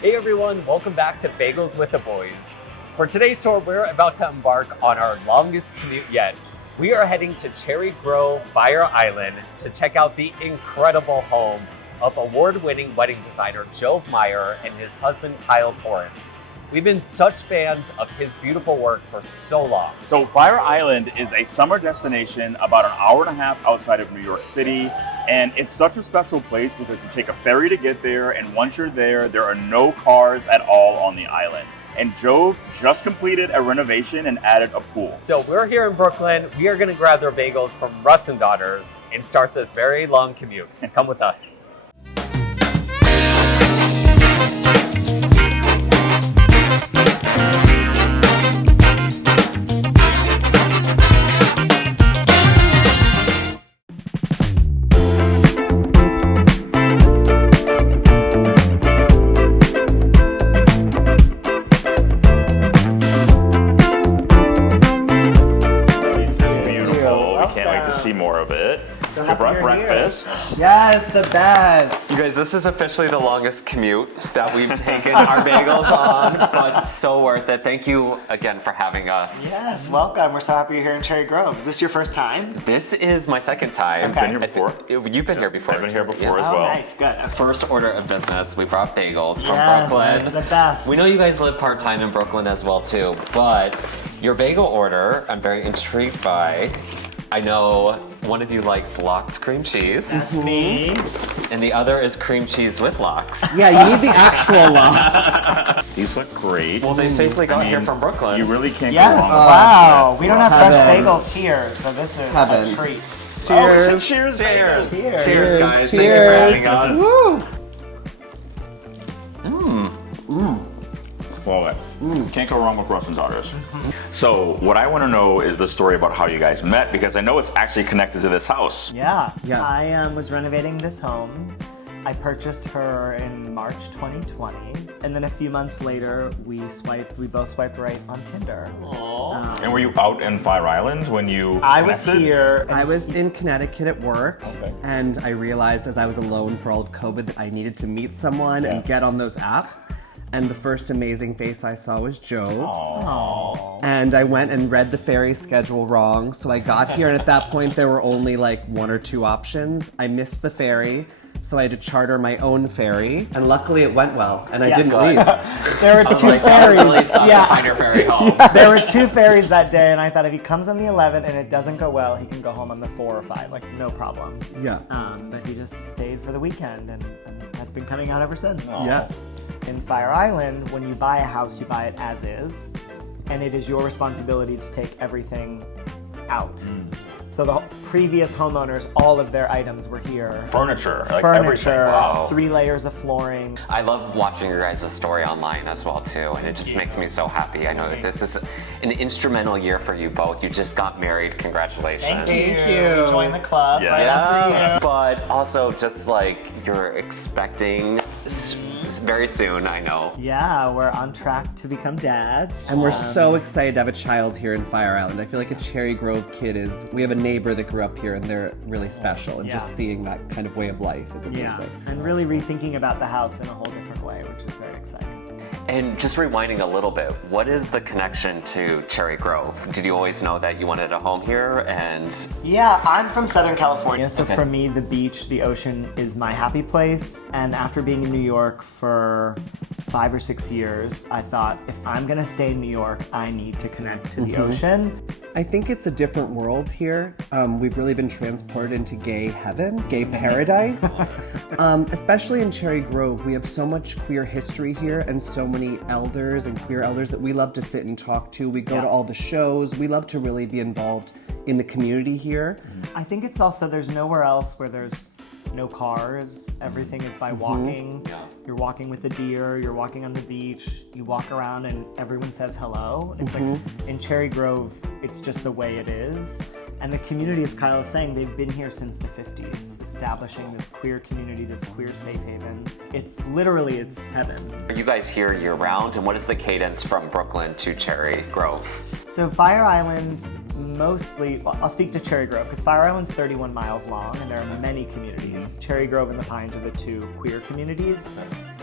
Hey everyone, welcome back to Bagels with the Boys. For today's tour, we're about to embark on our longest commute yet. We are heading to Cherry Grove, Fire Island to check out the incredible home of award-winning wedding designer Jove Meyer and his husband Kyle Torrence. We've been such fans of his beautiful work for so long. So Fire Island is a summer destination about an hour and a half outside of New York City. And it's such a special place because you take a ferry to get there, and once you're there are no cars at all on the island. And Jove just completed a renovation and added a pool. So we're here in Brooklyn. We are gonna grab their bagels from Russ and Daughters and start this very long commute. Come with us. See more of it. So we brought breakfasts. Yes, the best. You guys, this is officially the longest commute that we've taken our bagels on, but so worth it. Thank you again for having us. Yes, welcome. We're so happy you're here in Cherry Grove. Is this your first time? This is my second time. Okay. Been here before? You've been here before. I've been here before Yeah. as well. Oh, nice, good. Okay. First order of business, we brought bagels from Yes, Brooklyn. the best. We know you guys live part-time in Brooklyn as well too, but your bagel order, I'm very intrigued by. I know one of you likes lox cream cheese. That's me. And the other is cream cheese with lox. Yeah, you need the actual lox. These look great. Well, they safely got here from Brooklyn. You really can't Yes, go wrong. wow. We don't have fresh Heaven. bagels here, so this is Heaven. a treat. Cheers. Cheers. Cheers. Cheers. Cheers, guys. Cheers. Thank you for having us. Woo. Love it. Can't go wrong with Russ and Daughters. So what I want to know is the story about how you guys met, because I know it's actually connected to this house. Yeah. Yes. I was renovating this home. I purchased her in March 2020, and then a few months later, we both swiped right on Tinder. And were you out in Fire Island when you I was connected? here. I was in Connecticut at work, Okay. and I realized as I was alone for all of COVID that I needed to meet someone and get on those apps. And the first amazing face I saw was Jove's. Aww. And I went and read the ferry schedule wrong. So I got here, and at that point, there were only like 1 or 2 options. I missed the ferry, so I had to charter my own ferry. And luckily, it went well, and I Yes. didn't leave. There were two ferries. Really sucked to find your ferry home. There were 2 ferries that day, and I thought if he comes on the 11 and it doesn't go well, he can go home on the 4 or 5, like no problem. Yeah. But he just stayed for the weekend and has been coming out ever since. Yes. In Fire Island, when you buy a house, you buy it as is, and it is your responsibility to take everything out. So the previous homeowners, all of their items were here. Furniture, like everything. Furniture, Wow. 3 layers of flooring. I love watching your guys' story online as well too, and it just makes me so happy. I know that this is an instrumental year for you both. You just got married. Congratulations. Thank you. Join the club Yeah. right after you. But also just like you're expecting very soon, I know. Yeah, we're on track to become dads. And we're so excited to have a child here in Fire Island. I feel like a Cherry Grove kid we have a neighbor that grew up here, and they're really special. And just Yeah. seeing that kind of way of life is amazing. Yeah, and really rethinking about the house in a whole different way, which is very exciting. And just rewinding a little bit, what is the connection to Cherry Grove? Did you always know that you wanted a home here? And Yeah, I'm from Southern California, so for me, the beach, the ocean is my happy place. And after being in New York for 5 or 6 years, I thought if I'm gonna stay in New York, I need to connect to the ocean. I think it's a different world here. We've really been transported into gay heaven, gay paradise. Especially in Cherry Grove, we have so much queer history here and so many elders and queer elders that we love to sit and talk to. We go to all the shows. We love to really be involved in the community here. I think it's also, there's nowhere else where there's no cars. Everything is by walking. Yeah. You're walking with the deer, you're walking on the beach, you walk around and everyone says hello. It's like in Cherry Grove, it's just the way it is. And the community, as Kyle is saying, they've been here since the 50s, establishing this queer community, this queer safe haven. It's literally, it's heaven. are you guys here year round? And what is the cadence from Brooklyn to Cherry Grove? So Fire Island mostly, well, I'll speak to Cherry Grove because Fire Island's 31 miles long and there are many communities. Cherry Grove and the Pines are the two queer communities.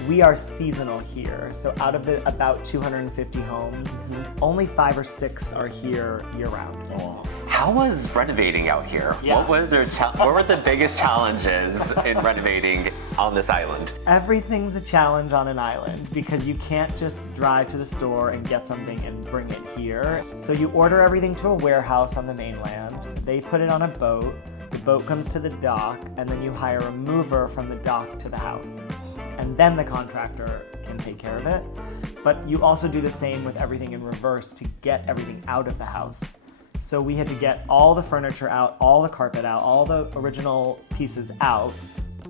We are seasonal here. So out of the about 250 homes, only 5 or 6 are here year round. How was renovating out here? Yeah. What were the biggest challenges in renovating on this island? Everything's a challenge on an island because you can't just drive to the store and get something and bring it here. So you order everything to a warehouse on the mainland. They put it on a boat. The boat comes to the dock, and then you hire a mover from the dock to the house. And then the contractor can take care of it. But you also do the same with everything in reverse to get everything out of the house. So we had to get all the furniture out, all the carpet out, all the original pieces out,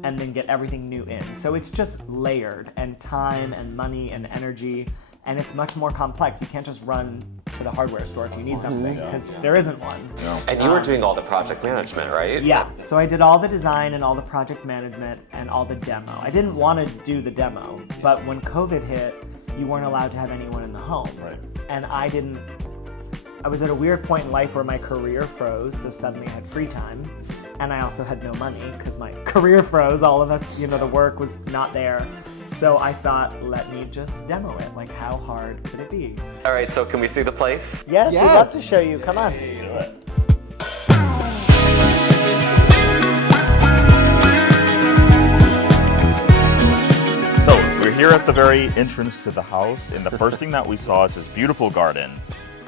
and then get everything new in. So it's just layered, and time and money and energy, and it's much more complex. You can't just run to the hardware store if you need something, because there isn't one. And you were doing all the project management, right? Yeah, so I did all the design and all the project management and all the demo. I didn't want to do the demo, but when COVID hit, you weren't allowed to have anyone in the home. Right. And I was at a weird point in life where my career froze, so suddenly I had free time. And I also had no money because my career froze. All of us, the work was not there. So I thought, let me just demo it. Like, how hard could it be? All right, so can we see the place? Yes, we'd love to show you. Come on. So we're here at the very entrance to the house, and the first thing that we saw is this beautiful garden.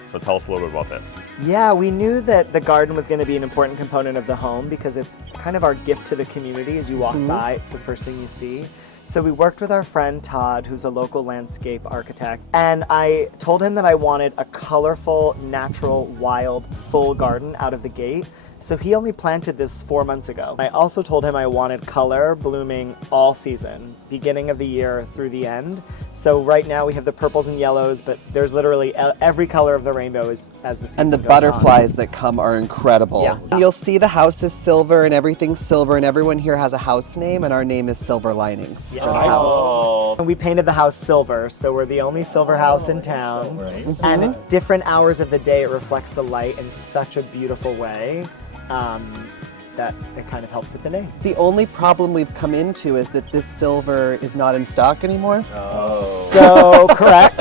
So tell us a little bit about this. Yeah, we knew that the garden was going to be an important component of the home because it's kind of our gift to the community. As you walk by, it's the first thing you see. So we worked with our friend Todd, who's a local landscape architect, and I told him that I wanted a colorful, natural, wild, full garden out of the gate. So he only planted this 4 months ago. I also told him I wanted color blooming all season, beginning of the year through the end. So right now we have the purples and yellows, but there's literally every color of the rainbow as the season And the goes butterflies that come are incredible. Yeah. You'll see the house is silver and everything's silver, and everyone here has a house name, and our name is Silver Linings for the house. And we painted the house silver, so we're the only silver house in town. And at different hours of the day, it reflects the light in such a beautiful way that it kind of helped with the name. The only problem we've come into is that this silver is not in stock anymore. So correct.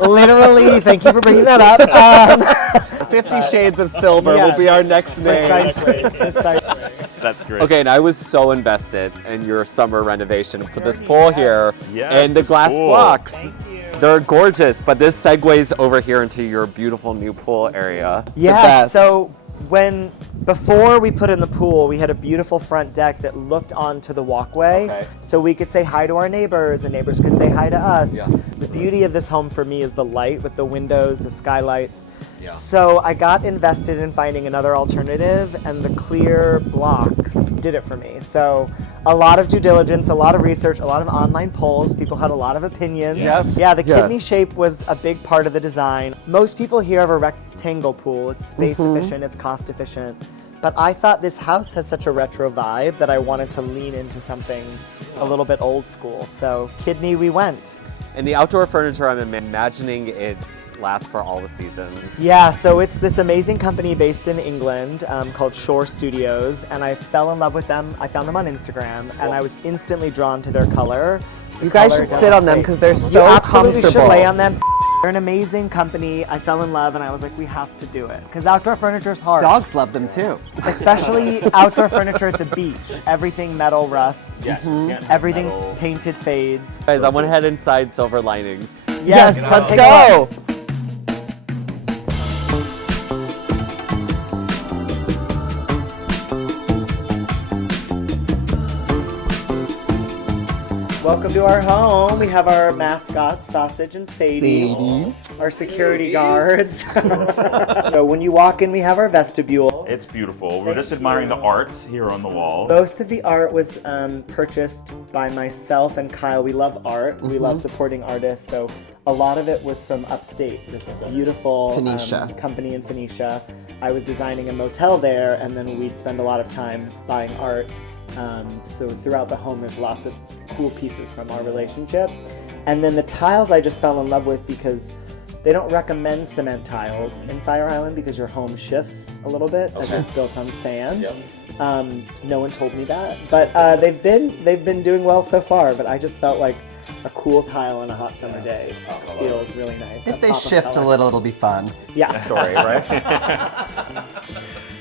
Literally, thank you for bringing that up. 50 Shades of Silver will be our next name. Precisely. That's great. Okay, and I was so invested in your summer renovation. Put this pool here and the this glass pool. blocks. Thank you. They're gorgeous, but this segues over here into your beautiful new pool area. Yeah, best. so before we put in the pool, we had a beautiful front deck that looked onto the walkway. Okay. So we could say hi to our neighbors and neighbors could say hi to us. Yeah. The beauty of this home for me is the light with the windows, the skylights. Yeah. So I got invested in finding another alternative, and the clear blocks did it for me. So a lot of due diligence, a lot of research, a lot of online polls. People had a lot of opinions. Yes. Yeah, the kidney shape was a big part of the design. Most people here have a rectangle pool. It's space efficient, it's cost efficient. But I thought this house has such a retro vibe that I wanted to lean into something a little bit old school. So kidney, we went. And the outdoor furniture, I'm imagining it lasts for all the seasons. Yeah, so it's this amazing company based in England called Shore Studios, and I fell in love with them. I found them on Instagram, and I was instantly drawn to their color. You guys color should doesn't sit on them fade. because they're You so absolutely comfortable. should lay on them. They're an amazing company. I fell in love, and I was like, we have to do it. Because outdoor furniture is hard. Dogs love them too. Especially outdoor furniture at the beach. Everything metal rusts. Everything painted fades. Guys, I want to head inside Silver Linings. Yes, let's come take go. a look. Welcome to our home. We have our mascots, Sausage and Sadie. Our security guards. So when you walk in, we have our vestibule. It's beautiful. We're just admiring the art here on the wall. Most of the art was purchased by myself and Kyle. We love art. We love supporting artists. So a lot of it was from upstate, this beautiful Phoenicia. company in Phoenicia. I was designing a motel there, and then we'd spend a lot of time buying art. So throughout the home, there's lots of cool pieces from our relationship. And then the tiles I just fell in love with because They don't recommend cement tiles in Fire Island because your home shifts a little bit as it's built on sand. Yep. No one told me that, but they've been doing well so far. But I just felt like a cool tile on a hot summer day feels really nice. If they shift a little, it'll be fun. Yeah. Story, right?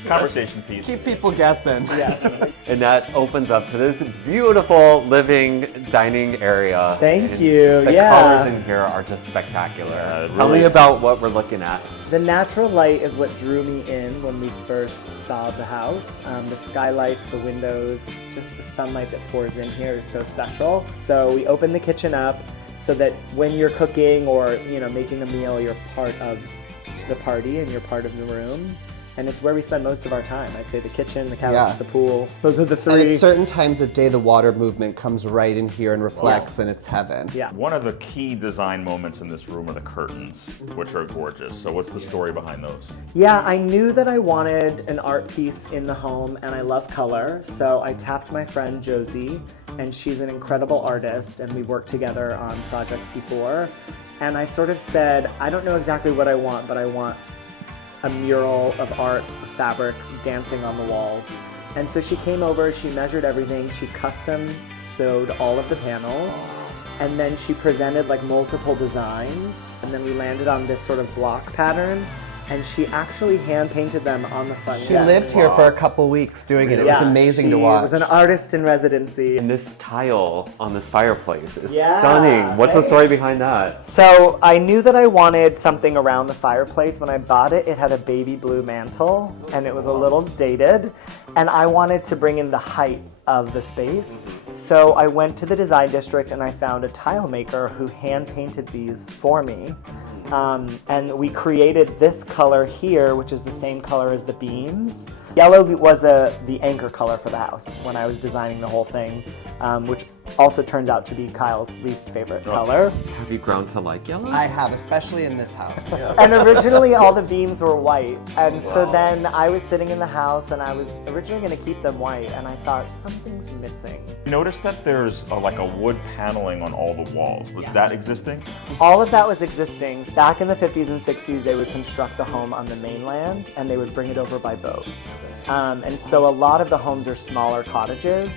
Conversation piece. Keep people guessing. Yes. And that opens up to this beautiful living dining area. Thank And you. The Yeah. colors in here are just spectacular. Tell me about what we're looking at. The natural light is what drew me in when we first saw the house. The skylights, the windows, just the sunlight that pours in here is so special. So we opened the kitchen up so that when you're cooking or making a meal, you're part of the party and you're part of the room. And it's where we spend most of our time. I'd say the kitchen, the couch, the pool. Those are the three. And at certain times of day, the water movement comes right in here and reflects, and it's heaven. Yeah. One of the key design moments in this room are the curtains, which are gorgeous. So what's the story behind those? Yeah, I knew that I wanted an art piece in the home, and I love color. So I tapped my friend Josie, and she's an incredible artist, and we worked together on projects before. And I sort of said, I don't know exactly what I want, but I want a mural of art, fabric, dancing on the walls. And so she came over, she measured everything, she custom sewed all of the panels, and then she presented like multiple designs, and then we landed on this sort of block pattern, and she actually hand painted them on the front She desk. lived here for a couple weeks doing it. It was amazing to watch. She was an artist in residency. And this tile on this fireplace is Yeah, stunning. What's the story thanks. behind that? So I knew that I wanted something around the fireplace. When I bought it, it had a baby blue mantle, and it was a little dated, and I wanted to bring in the height of the space. So I went to the design district and I found a tile maker who hand painted these for me. And we created this color here, which is the same color as the beams. Yellow was the anchor color for the house when I was designing the whole thing, which also turns out to be Kyle's least favorite color. Have you grown to like yellow? I have, especially in this house. And originally all the beams were white. And so then I was sitting in the house and I was originally going to keep them white, and I thought something's missing. You notice that there's like a wood paneling on all the walls. Was that existing? All of that was existing. Back in the 50s and 60s, they would construct the home on the mainland and they would bring it over by boat. And so a lot of the homes are smaller cottages,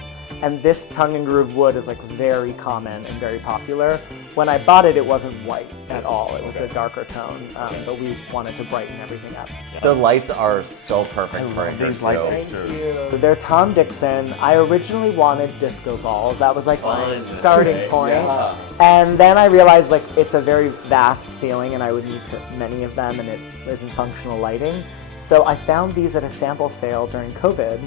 and this tongue and groove wood is like very common and very popular. When I bought it, it wasn't white at all. It was a darker tone, but we wanted to brighten everything up. The lights are so perfect for it here these too. lights. Thank you. They're Tom Dixon. I originally wanted disco balls. That was like my starting point. Yeah. And then I realized like it's a very vast ceiling and I would need many of them, and it isn't functional lighting. So I found these at a sample sale during COVID,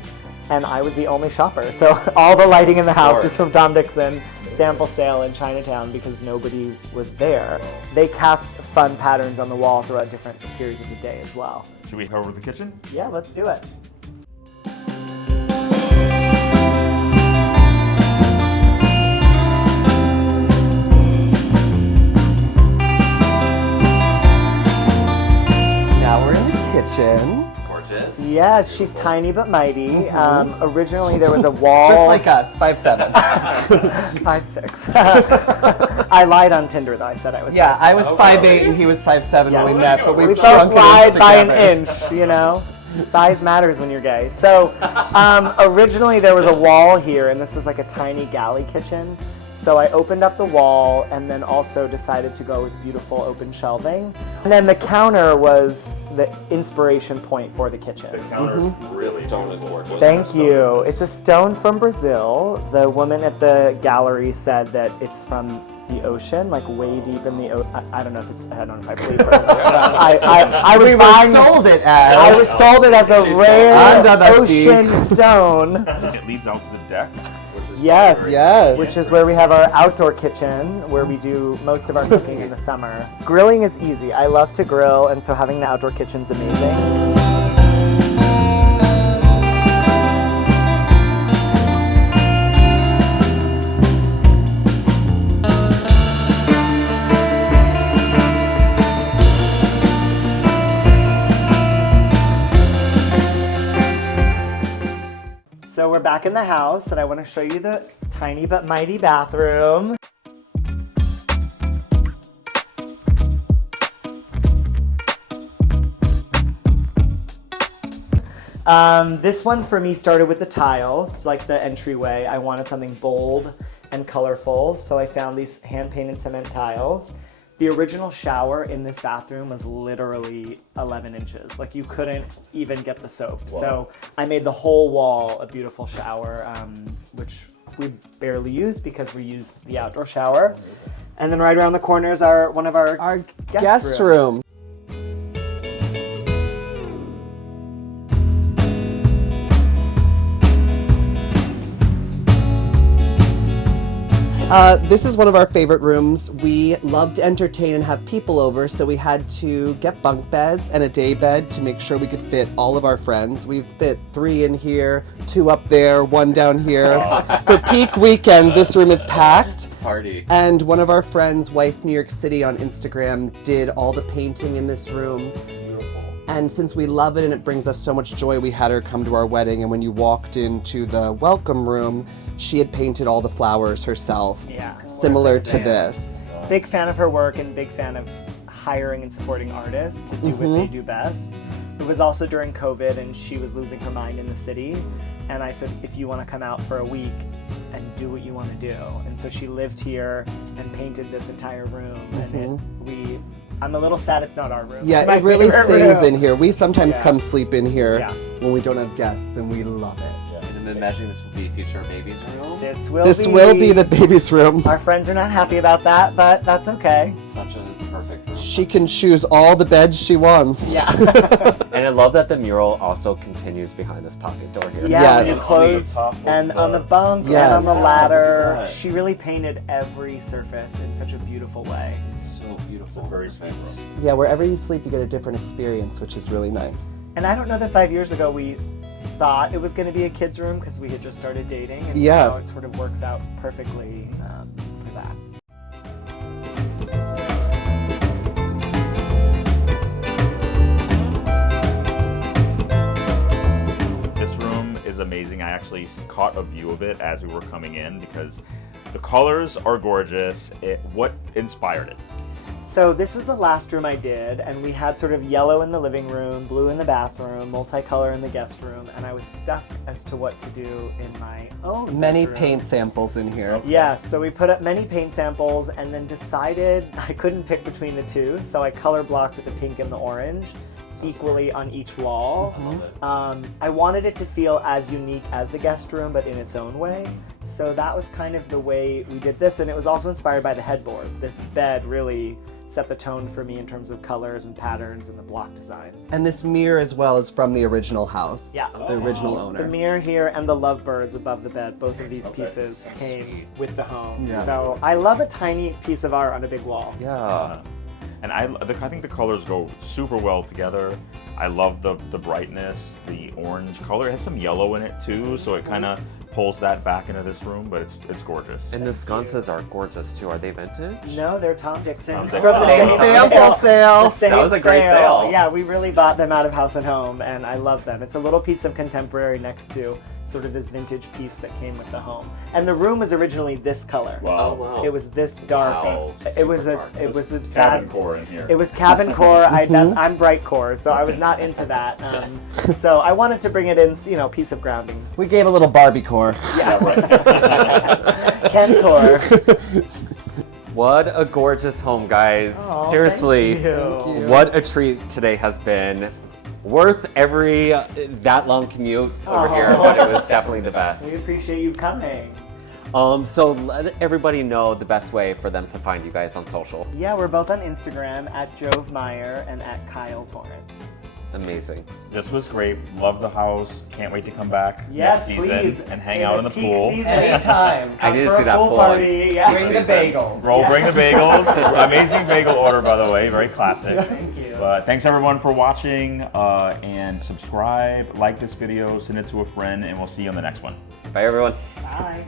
and I was the only shopper. So all the lighting in the house is from Tom Dixon, sample sale in Chinatown because nobody was there. They cast fun patterns on the wall throughout different periods of the day as well. Should we cover the kitchen? Yeah, let's do it. Now we're in the kitchen. Gorgeous. Yes, she's tiny but mighty. Originally there was a wall. Just like us, 5'7". 5'6". I lied on Tinder though. I said I was. Yeah, 5'6". I was 5'8" and he was 5'7" Yeah. when we met, but We we've both shrunk lied by an together. inch, you know? Size matters when you're gay. So originally there was a wall here, and this was like a tiny galley kitchen. So I opened up the wall and then also decided to go with beautiful open shelving. And then the counter was the inspiration point for the kitchen. This stone is gorgeous. Thank you. It's a stone from Brazil. The woman at the gallery said that it's from the ocean, like way deep in the ocean. I don't know if it's, I don't know if I believe her. I was We buying were sold it as. I was sold it as a rare Under the sea. ocean stone. It leads out to the deck, which is Yes. Yes. Which is where we have our outdoor kitchen, where we do most of our cooking in the summer. Grilling is easy. I love to grill, and so having the outdoor kitchen's amazing. So we're back in the house, and I want to show you the tiny but mighty bathroom. This one for me started with the tiles, like the entryway. I wanted something bold and colorful, so I found these hand-painted cement tiles. The original shower in this bathroom was literally 11 inches. Like you couldn't even get the soap. Wow. So I made the whole wall a beautiful shower, which we barely use because we use the outdoor shower. And then right around the corner is one of our guest room. This is one of our favorite rooms. We love to entertain and have people over, so we had to get bunk beds and a day bed to make sure we could fit all of our friends. We've fit 3 in here, 2 up there, 1 down here. For peak weekends, this room is packed. Party. And one of our friends, Wife New York City on Instagram, did all the painting in this room. And since we love it and it brings us so much joy, we had her come to our wedding, and when you walked into the welcome room, she had painted all the flowers herself, similar to this. Big fan of her work and big fan of hiring and supporting artists to do what they do best. It was also during COVID and she was losing her mind in the city. And I said, if you want to come out for a week and do what you want to do. And so she lived here and painted this entire room. And I'm a little sad it's not our room. Yeah, it really sings in here. We sometimes come sleep in here when we don't have guests, and we love it. And I'm imagining this will be future baby's room. This will be the baby's room. Our friends are not happy about that, but that's okay. Such a perfect room. She can choose all the beds she wants. Yeah. And I love that the mural also continues behind this pocket door here. Yeah, when you close, and on the bunk, and on the ladder. She really painted every surface in such a beautiful way. It's so beautiful. It's very special. Yeah, wherever you sleep, you get a different experience, which is really nice. And I don't know that 5 years ago we thought it was going to be a kid's room because we had just started dating, and now it sort of works out perfectly for that. This room is amazing. I actually caught a view of it as we were coming in because the colors are gorgeous. What inspired it? So this was the last room I did, and we had sort of yellow in the living room, blue in the bathroom, multicolor in the guest room, and I was stuck as to what to do in my own Many bedroom. paint samples in here. Yes, so we put up many paint samples and then decided I couldn't pick between the two, so I color blocked with the pink and the orange equally on each wall. I wanted it to feel as unique as the guest room, but in its own way. So that was kind of the way we did this, and it was also inspired by the headboard. This bed really set the tone for me in terms of colors and patterns and the block design. And this mirror as well is from the original house. Yeah. The original owner. The mirror here and the lovebirds above the bed, both of these pieces came with the home. Yeah. So I love a tiny piece of art on a big wall. Yeah. And I think the colors go super well together. I love the brightness, the orange color. It has some yellow in it too, so it kind of pulls that back into this room, but it's gorgeous. And the sconces are gorgeous too. Are they vintage? No, they're Tom Dixon. Tom Dixon. From the Same sample sale. That was a great sale. Yeah, we really bought them out of House and Home, and I love them. It's a little piece of contemporary next to sort of this vintage piece that came with the home. And the room was originally this color. Wow. Oh, wow. It was this dark. Wow. It was a sad cabin core in here. It was cabin core. I'm bright core, so I was not into that. So I wanted to bring it in, piece of grounding. We gave a little Barbie core. Yeah, right. Ken core. What a gorgeous home, guys. Oh, Seriously, thank you. what a treat today has been. Worth every that long commute over here, but it was definitely the We best. appreciate you coming. So let everybody know the best way for them to find you guys on social. Yeah, we're both on Instagram at Jove Meyer and at Kyle Torrence. Amazing. This was great. Love the house. Can't wait to come back Yes, next please. season and hang out in the peak pool. Season. Anytime. I need to For see a that pool pool. party. Yeah. Bring the bagels. Bring the bagels. Amazing bagel order, by the way. Very classic. Thank you. But thanks everyone for watching, and subscribe, like this video, send it to a friend, and we'll see you on the next one. Bye, everyone. Bye.